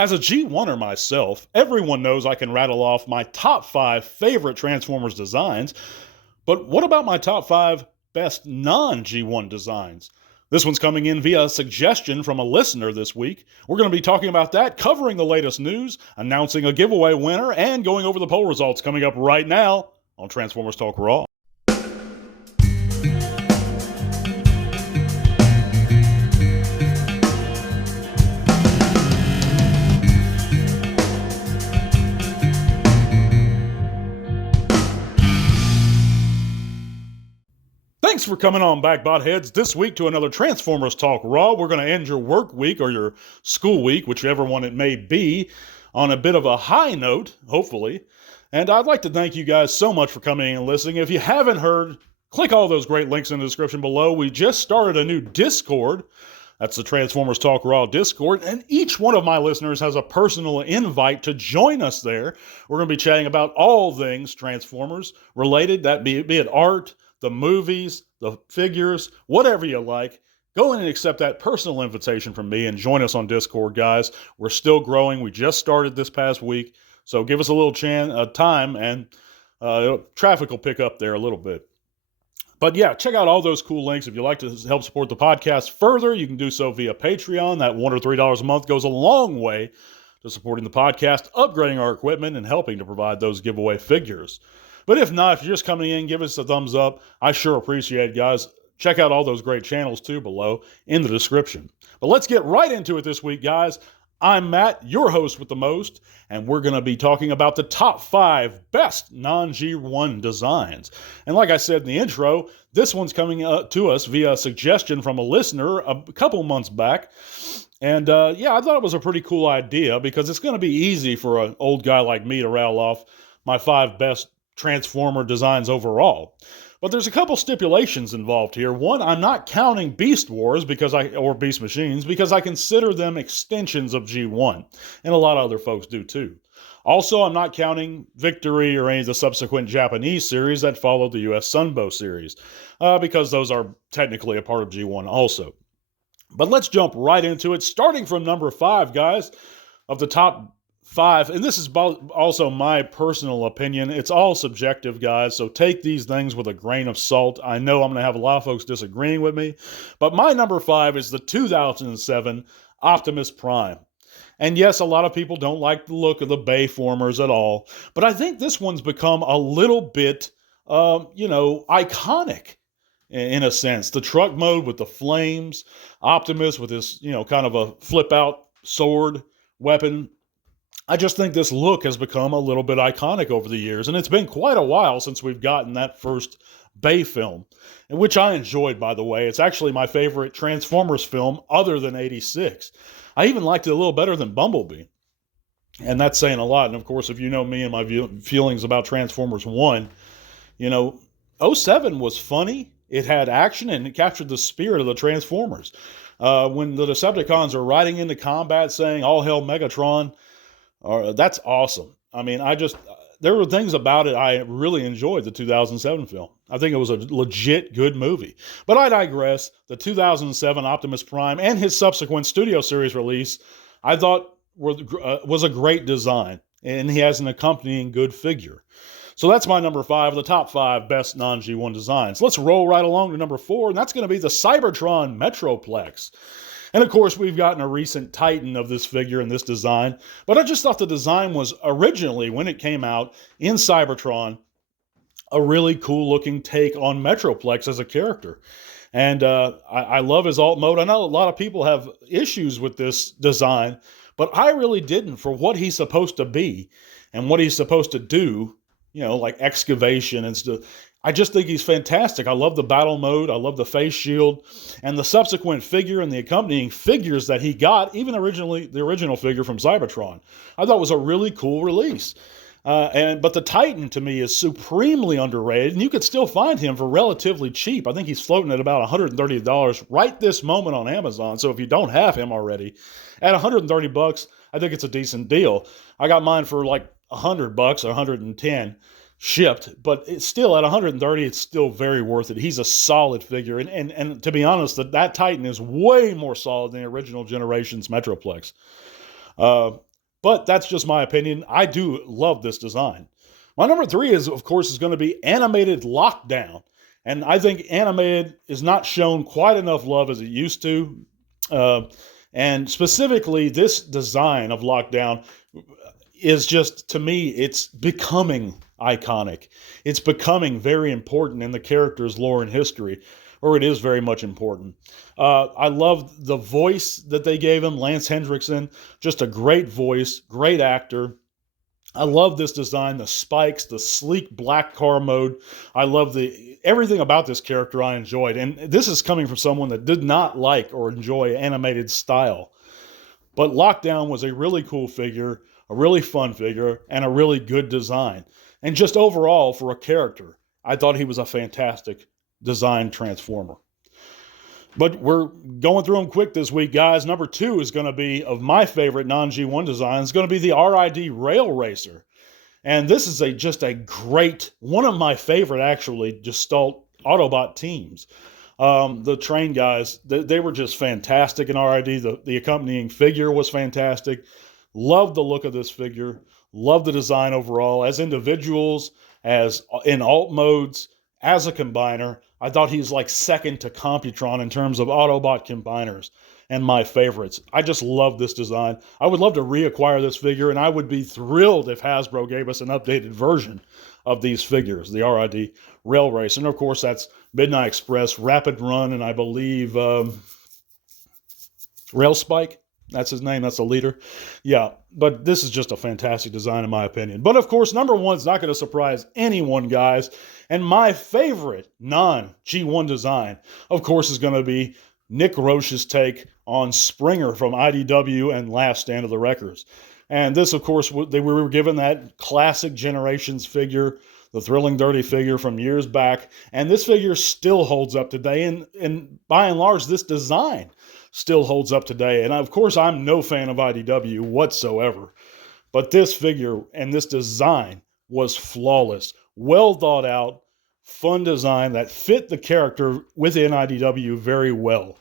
As a G1er myself, everyone knows I can rattle off my top 5 favorite Transformers designs, but what about my top 5 best non-G1 designs? This one's coming in via a suggestion from a listener this week. We're going to be talking about that, covering the latest news, announcing a giveaway winner, and going over the poll results coming up right now on Transformers Talk Raw. Thanks for coming on back, botheads, this week to another Transformers Talk Raw. We're going to end your work week or your school week, whichever one it may be, on a bit of a high note, hopefully. And I'd like to thank you guys so much for coming in and listening. If you haven't heard, click all those great links in the description below. We just started a new Discord. That's the Transformers Talk Raw Discord, and each one of my listeners has a personal invite to join us there. We're going to be chatting about all things Transformers related, that be it art, the movies, the figures, whatever you like. Go in and accept that personal invitation from me and join us on Discord, guys. We're still growing. We just started this past week, so give us a little time, and traffic will pick up there a little bit. But yeah, check out all those cool links. If you'd like to help support the podcast further, you can do so via Patreon. That $1 or $3 a month goes a long way to supporting the podcast, upgrading our equipment, and helping to provide those giveaway figures. But if not, if you're just coming in, give us a thumbs up. I sure appreciate it, guys. Check out all those great channels, too, below in the description. But let's get right into it this week, guys. I'm Matt, your host with the most, and we're going to be talking about the top 5 best non-G1 designs. And like I said in the intro, this one's coming to us via a suggestion from a listener a couple months back. And yeah, I thought it was a pretty cool idea because it's going to be easy for an old guy like me to rattle off my 5 best Transformer designs overall. But there's a couple stipulations involved here. One, I'm not counting Beast Wars or Beast Machines because I consider them extensions of G1, and a lot of other folks do too. Also, I'm not counting Victory or any of the subsequent Japanese series that followed the US Sunbow series, because those are technically a part of G1 also. But let's jump right into it, starting from number 5, guys, of the top 5, and this is also my personal opinion. It's all subjective, guys, so take these things with a grain of salt. I know I'm going to have a lot of folks disagreeing with me, but my number 5 is the 2007 Optimus Prime. And yes, a lot of people don't like the look of the Bayformers at all, but I think this one's become a little bit, iconic in a sense. The truck mode with the flames, Optimus with his, kind of a flip-out sword weapon. I just think this look has become a little bit iconic over the years, and it's been quite a while since we've gotten that first Bay film, and which I enjoyed, by the way. It's actually my favorite Transformers film other than 86. I even liked it a little better than Bumblebee, and that's saying a lot. And of course, if you know me and my feelings about Transformers 1, 07 was funny, it had action, and it captured the spirit of the Transformers. When the Decepticons are riding into combat saying, "All hail Megatron," that's awesome. I mean, there were things about it I really enjoyed, the 2007 film. I think it was a legit good movie. But I digress. The 2007 Optimus Prime and his subsequent studio series release, I thought was a great design. And he has an accompanying good figure. So that's my number 5, the top 5 best non-G1 designs. Let's roll right along to number 4, and that's going to be the Cybertron Metroplex. And of course, we've gotten a recent Titan of this figure and this design, but I just thought the design was originally, when it came out in Cybertron, a really cool looking take on Metroplex as a character. And I love his alt mode. I know a lot of people have issues with this design, but I really didn't, for what he's supposed to be and what he's supposed to do, like excavation and stuff. I just think he's fantastic. I love the battle mode. I love the face shield and the subsequent figure and the accompanying figures that he got, even the original figure from Cybertron. I thought was a really cool release. But the Titan, to me, is supremely underrated, and you could still find him for relatively cheap. I think he's floating at about $130 right this moment on Amazon. So if you don't have him already, at $130, I think it's a decent deal. I got mine for like $100 or $110 shipped, but it's still at $130. It's still very worth it. He's a solid figure, and to be honest, that Titan is way more solid than the original generation's Metroplex. But that's just my opinion. I do love this design. My number 3 is, of course, is going to be Animated Lockdown. And I think Animated is not shown quite enough love as it used to. And specifically, this design of Lockdown is just, to me, it's becoming iconic. It's becoming very important in the character's lore and history, or it is very much important. I love the voice that they gave him, Lance Hendrickson, just a great voice, great actor. I love this design, the spikes, the sleek black car mode. I love everything about this character I enjoyed. And this is coming from someone that did not like or enjoy animated style. But Lockdown was a really cool figure, a really fun figure, and a really good design. And just overall, for a character, I thought he was a fantastic design Transformer. But we're going through them quick this week, guys. Number 2 is going to be, of my favorite non-G1 designs, is going to be the RID Rail Racer. And this is just a great, one of my favorite, actually, Gestalt Autobot teams. The train guys, they were just fantastic in RID. The accompanying figure was fantastic. Loved the look of this figure. Loved the design overall. As individuals, as in alt modes, as a combiner, I thought he was like second to Computron in terms of Autobot combiners and my favorites. I just love this design. I would love to reacquire this figure, and I would be thrilled if Hasbro gave us an updated version of these figures, the RID Rail Race. And of course, that's Midnight Express, Rapid Run, and I believe Rail Spike. That's his name. That's the leader. Yeah, but this is just a fantastic design in my opinion. But of course, number 1 is not going to surprise anyone, guys. And my favorite non-G1 design, of course, is going to be Nick Roche's take on Springer from IDW and Last Stand of the Wreckers. And this, of course, we were given that classic Generations figure, the Thrilling Dirty figure from years back. And this figure still holds up today. And by and large, this design still holds up today. And of course, I'm no fan of IDW whatsoever. But this figure and this design was flawless. Well thought out, fun design that fit the character within IDW very well.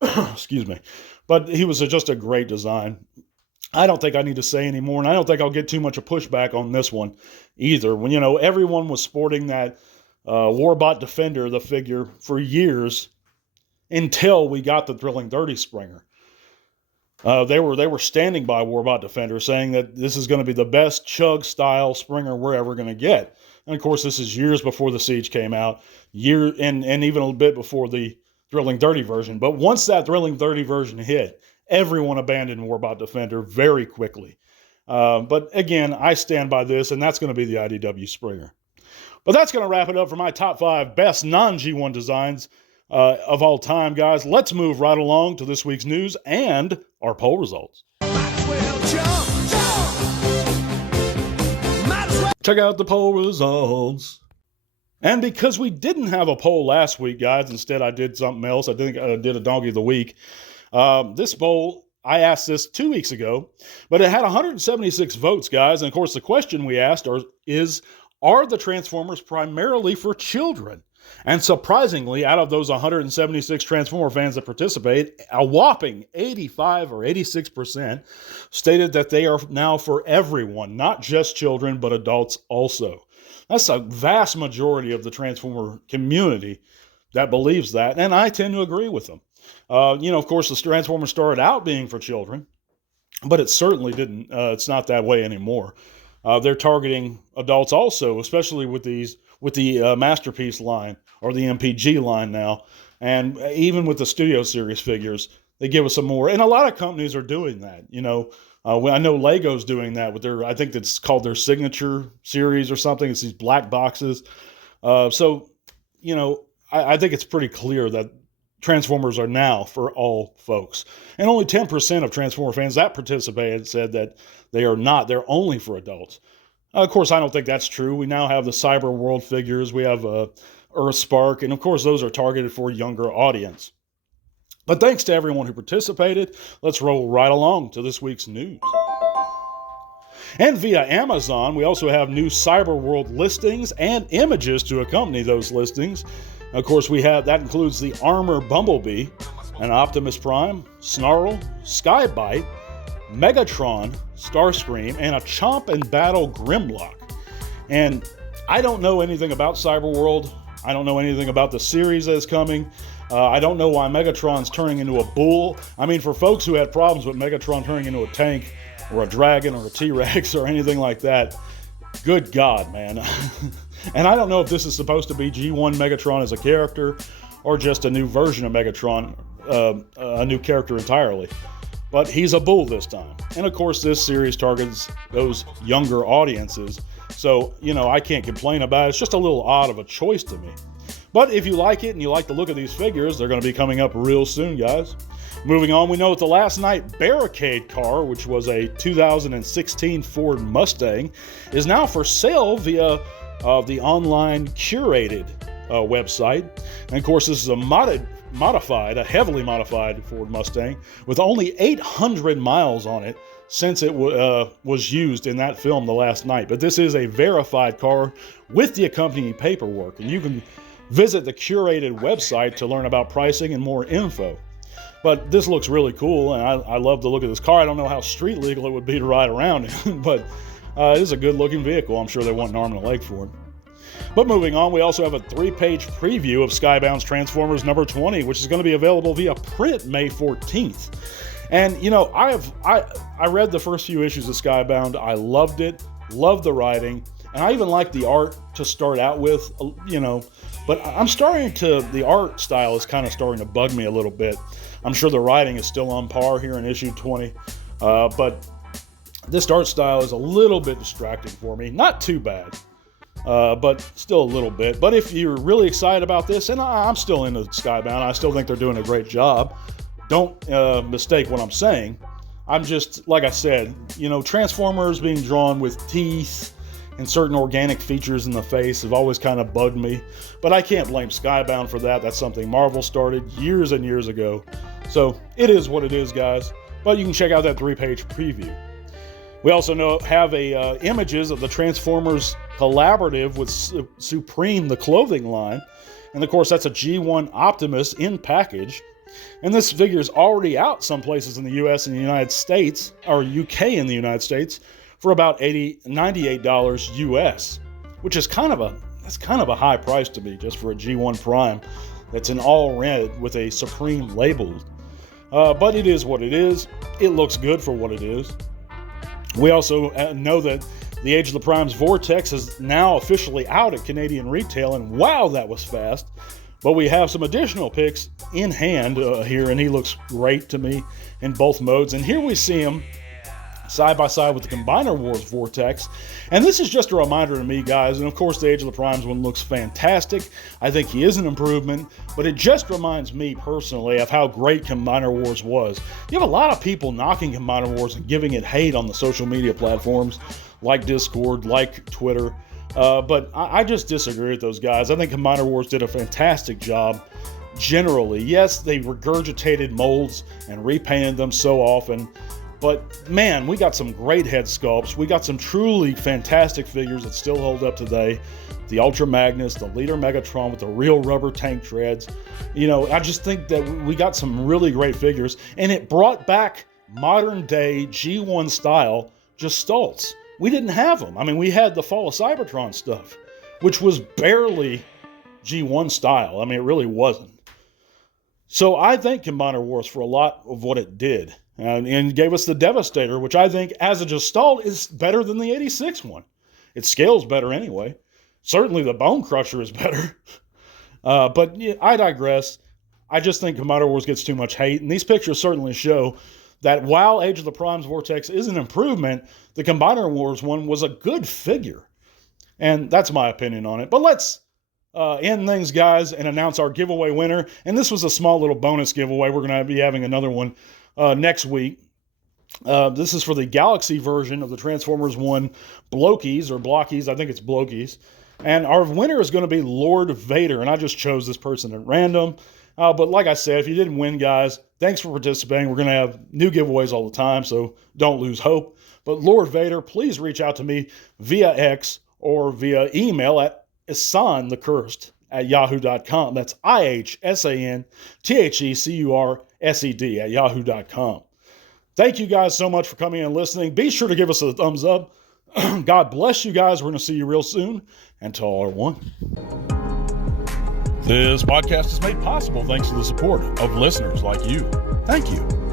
Excuse me. But he was just a great design. I don't think I need to say any more, and I don't think I'll get too much of pushback on this one either. When, everyone was sporting that Warbot Defender, the figure, for years until we got the Thrilling Dirty Springer. They were standing by Warbot Defender, saying that this is going to be the best Chug-style Springer we're ever going to get. And of course, this is years before the Siege came out, and even a bit before the Thrilling Dirty version. But once that Thrilling Dirty version hit, everyone abandoned Warbot Defender very quickly. But again, I stand by this, and that's going to be the IDW Springer. But that's going to wrap it up for my top 5 best non-G1 designs of all time, guys. Let's move right along to this week's news and our poll results. Check out the poll results. And because we didn't have a poll last week, guys, instead I did something else. I think I did a Donkey of the Week. This poll, I asked this 2 weeks ago, but it had 176 votes, guys. And of course, the question we asked is, are the Transformers primarily for children? And surprisingly, out of those 176 Transformer fans that participate, a whopping 85 or 86% stated that they are now for everyone, not just children, but adults also. That's a vast majority of the Transformer community that believes that, and I tend to agree with them. Of course, the Transformers started out being for children, but it certainly didn't. It's not that way anymore. They're targeting adults also, especially with the Masterpiece line or the MPG line now. And even with the Studio Series figures, they give us some more. And a lot of companies are doing that. I know Lego's doing that with I think it's called their Signature Series or something. It's these black boxes. I think it's pretty clear that Transformers are now for all folks. And only 10% of Transformer fans that participated said that they are not. They're only for adults. Of course, I don't think that's true. We now have the Cyber World figures. We have Earthspark. And of course, those are targeted for a younger audience. But thanks to everyone who participated. Let's roll right along to this week's news. And via Amazon, we also have new Cyber World listings and images to accompany those listings. Of course, that includes the Armor Bumblebee, an Optimus Prime, Snarl, Skybite, Megatron, Starscream, and a Chomp and Battle Grimlock. And I don't know anything about Cyberworld. I don't know anything about the series that's coming. I don't know why Megatron's turning into a bull. I mean, for folks who had problems with Megatron turning into a tank or a dragon or a T-Rex or anything like that, good God, man. And I don't know if this is supposed to be G1 Megatron as a character or just a new version of Megatron, a new character entirely. But he's a bull this time. And of course, this series targets those younger audiences. So, I can't complain about it. It's just a little odd of a choice to me. But if you like it and you like the look of these figures, they're going to be coming up real soon, guys. Moving on, we know that the Last Night Barricade car, which was a 2016 Ford Mustang, is now for sale via the online curated website. And of course, this is a heavily modified Ford Mustang with only 800 miles on it since it was used in that film, The Last Night. But this is a verified car with the accompanying paperwork, and you can visit the curated website to learn about pricing and more info. But this looks really cool, and I love the look of this car. I don't know how street legal it would be to ride around in, but it is a good-looking vehicle. I'm sure they want an arm and a leg for it. But moving on, we also have a 3-page preview of Skybound's Transformers number 20, which is going to be available via print May 14th. And, I read the first few issues of Skybound. I loved it, loved the writing, and I even liked the art to start out with, but the art style is kind of starting to bug me a little bit. I'm sure the writing is still on par here in issue 20, but this art style is a little bit distracting for me. Not too bad, but still a little bit. But if you're really excited about this, and I'm still into Skybound, I still think they're doing a great job. Don't mistake what I'm saying. I'm just, like I said, Transformers being drawn with teeth and certain organic features in the face have always kind of bugged me. But I can't blame Skybound for that. That's something Marvel started years and years ago. So it is what it is, guys. But you can check out that 3-page preview. We also have images of the Transformers collaborative with Supreme, the clothing line. And of course, that's a G1 Optimus in package. And this figure is already out some places in the US and the United States, or UK in the United States, for about $98 US, which is kind of a high price to me just for a G1 Prime that's in all red with a Supreme label. But it is what it is. It looks good for what it is. We also know that the Age of the Primes Vortex is now officially out at Canadian retail, and wow, that was fast. But we have some additional picks in hand here, and he looks great to me in both modes. And here we see him side by side with the Combiner Wars Vortex. And this is just a reminder to me, guys, and of course the Age of the Primes one looks fantastic. I think he is an improvement, but it just reminds me personally of how great Combiner Wars was. You have a lot of people knocking Combiner Wars and giving it hate on the social media platforms like Discord, like Twitter. But I just disagree with those guys. I think Combiner Wars did a fantastic job generally. Yes, they regurgitated molds and repainted them so often, but man, we got some great head sculpts. We got some truly fantastic figures that still hold up today. The Ultra Magnus, the Leader Megatron with the real rubber tank treads. I just think that we got some really great figures, and it brought back modern day G1 style Gestalts. We didn't have them. I mean, we had the Fall of Cybertron stuff, which was barely G1 style. I mean, it really wasn't. So I thank Combiner Wars for a lot of what it did. And gave us the Devastator, which I think as a Gestalt is better than the 86 one. It scales better anyway. Certainly the Bone Crusher is better. But yeah, I digress. I just think Combiner Wars gets too much hate. And these pictures certainly show that while Age of the Primes Vortex is an improvement, the Combiner Wars one was a good figure. And that's my opinion on it. But let's end things, guys, and announce our giveaway winner. And this was a small little bonus giveaway. We're going to be having another one next week. This is for the Galaxy version of the Transformers 1 Blokies, or Blockies. I think it's Blokies. And our winner is going to be Lord Vader. And I just chose this person at random. But like I said, if you didn't win, guys, thanks for participating. We're going to have new giveaways all the time, so don't lose hope. But Lord Vader, please reach out to me via X or via email at ihsanthecursed@yahoo.com. That's IHSANTHECURSED at yahoo.com. Thank you guys so much for coming and listening. Be sure to give us a thumbs up. God bless you guys. We're going to see you real soon. And to all our one. This podcast is made possible thanks to the support of listeners like you. Thank you.